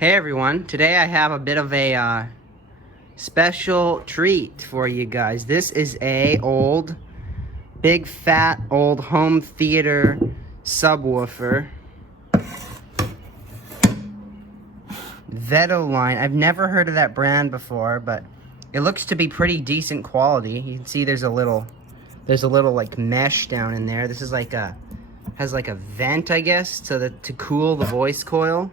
Hey everyone, today I have a bit of a special treat for you guys. This is a big fat old home theater subwoofer. Line. I've never heard of that brand before, but it looks to be pretty decent quality. You can see there's a little like mesh down in there. This is like has like a vent, I guess, to cool the voice coil.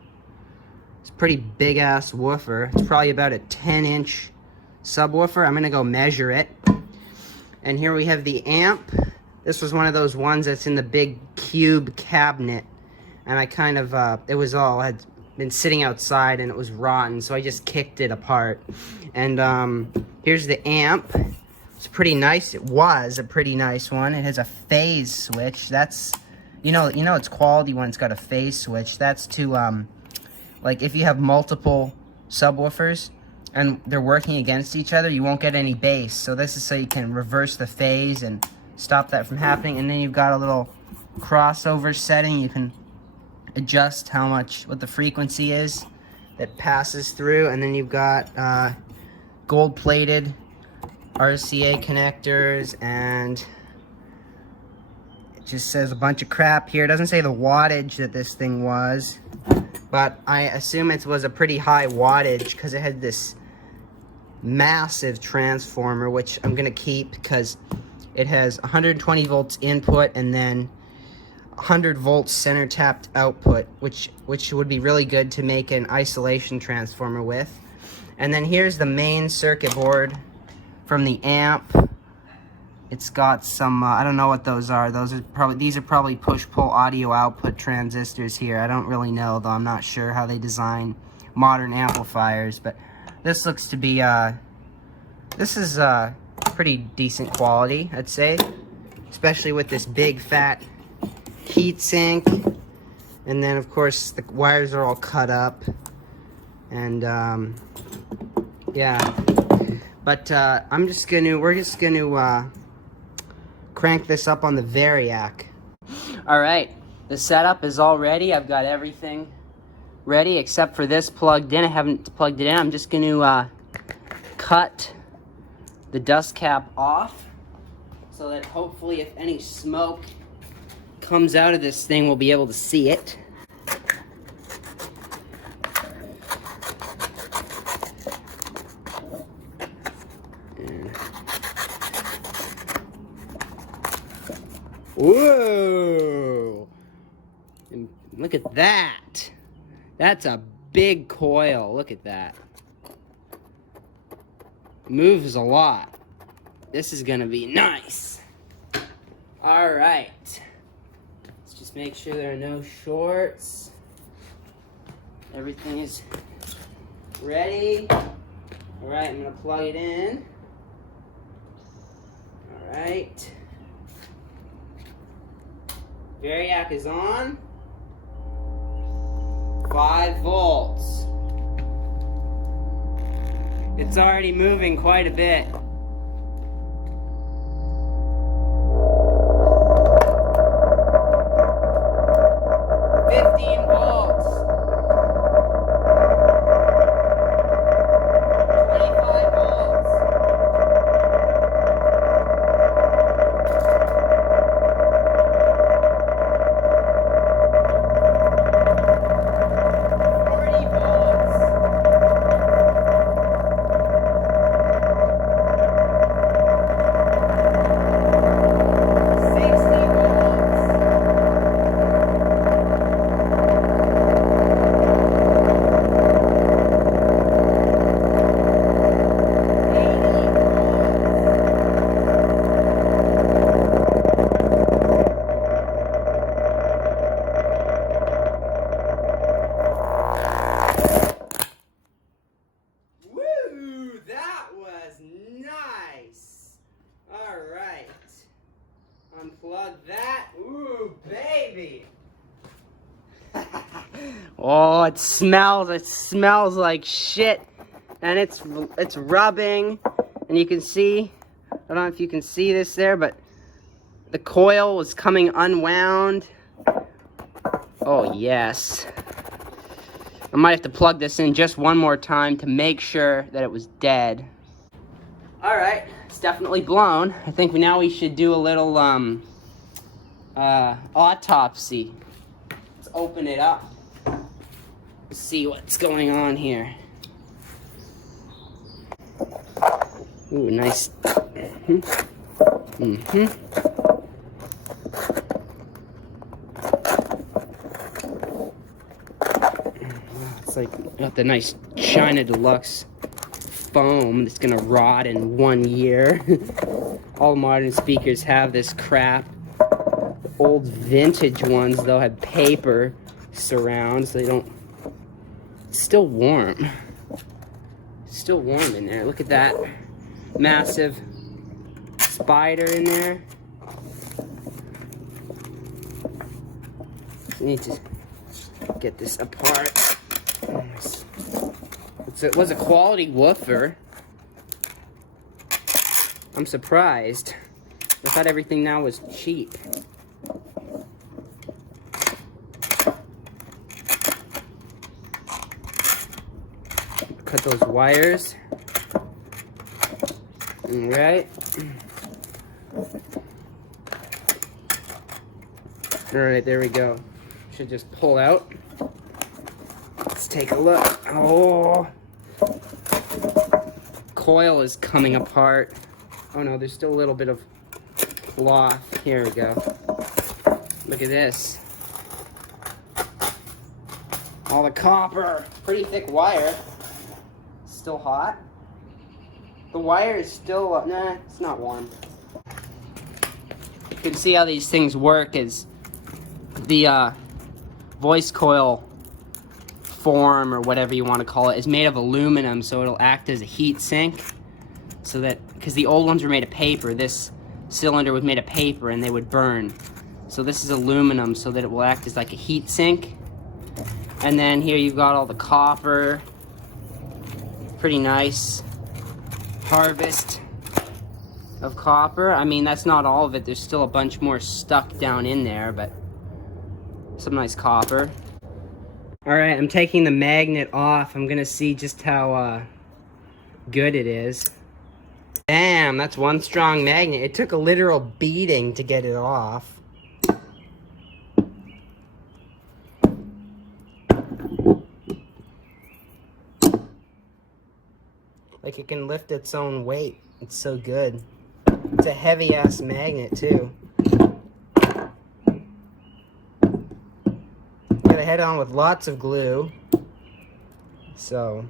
It's a pretty big ass woofer. It's probably about a 10-inch subwoofer. I'm gonna go measure it. And here we have the amp. This was one of those ones that's in the big cube cabinet. And I kind of, had been sitting outside and it was rotten, so I just kicked it apart. And here's the amp. It's pretty nice. It was a pretty nice one. It has a phase switch. That's, you know it's quality when it's got a phase switch. That's to, like if you have multiple subwoofers and they're working against each other, you won't get any bass. So this is so you can reverse the phase and stop that from happening. And then you've got a little crossover setting. You can adjust what the frequency is that passes through. And then you've got gold-plated RCA connectors, and it just says a bunch of crap here. It doesn't say the wattage that this thing was, but I assume it was a pretty high wattage because it had this massive transformer, which I'm gonna keep because it has 120 volts input and then 100 volts center tapped output, which would be really good to make an isolation transformer with. And then here's the main circuit board from the amp. It's got some I don't know what those are. These are probably push-pull audio output transistors here. I don't really know, though. I'm not sure how they design modern amplifiers, but this looks to be this is pretty decent quality, I'd say, especially with this big fat heat sink. And then of course the wires are all cut up, and yeah, but we're just gonna crank this up on the Variac. All right, the setup is all ready. I've got everything ready except for this plugged in. I haven't plugged it in. I'm just gonna cut the dust cap off so that hopefully if any smoke comes out of this thing, we'll be able to see it. Whoa! And look at that. That's a big coil. Look at that. Moves a lot. This is gonna be nice. All right. Let's just make sure there are no shorts. Everything is ready. All right, I'm gonna plug it in. All right. Variac is on. 5 volts. It's already moving quite a bit. 15 volts. 25 volts. 40 volts. 60 volts. 80 Woo! That was nice. All right. Unplug that. Ooh, baby. Oh, it smells like shit. And it's rubbing. And you can see, I don't know if you can see this there, but the coil was coming unwound. Oh, yes. I might have to plug this in just one more time to make sure that it was dead. Alright, it's definitely blown. I think now we should do a little autopsy. Let's open it up. See what's going on here. Ooh, nice. It's like got the nice China Deluxe foam that's gonna rot in 1 year. All modern speakers have this crap. Old vintage ones though have paper surround so they don't. It's still warm. Still warm in there. Look at that massive spider in there. I need to get this apart. It was a quality woofer. I'm surprised. I thought everything now was cheap. Cut those wires. Alright. Alright, there we go. Should just pull out. Let's take a look. Oh! Coil is coming apart. Oh no, there's still a little bit of cloth. Here we go. Look at this. All the copper. Pretty thick wire. Still hot. The wire is still, nah, it's not warm. You can see how these things work is the voice coil form, or whatever you want to call it, is made of aluminum, so it'll act as a heat sink. So that, because the old ones were made of paper, this cylinder was made of paper and they would burn. So this is aluminum so that it will act as like a heat sink. And then here you've got all the copper. Pretty nice harvest of copper. I mean, that's not all of it. There's still a bunch more stuck down in there, but some nice copper. Alright, I'm taking the magnet off. I'm gonna see just how good it is. Damn, that's one strong magnet. It took a literal beating to get it off. Like it can lift its own weight. It's so good. It's a heavy ass magnet too. Gotta head on with lots of glue. So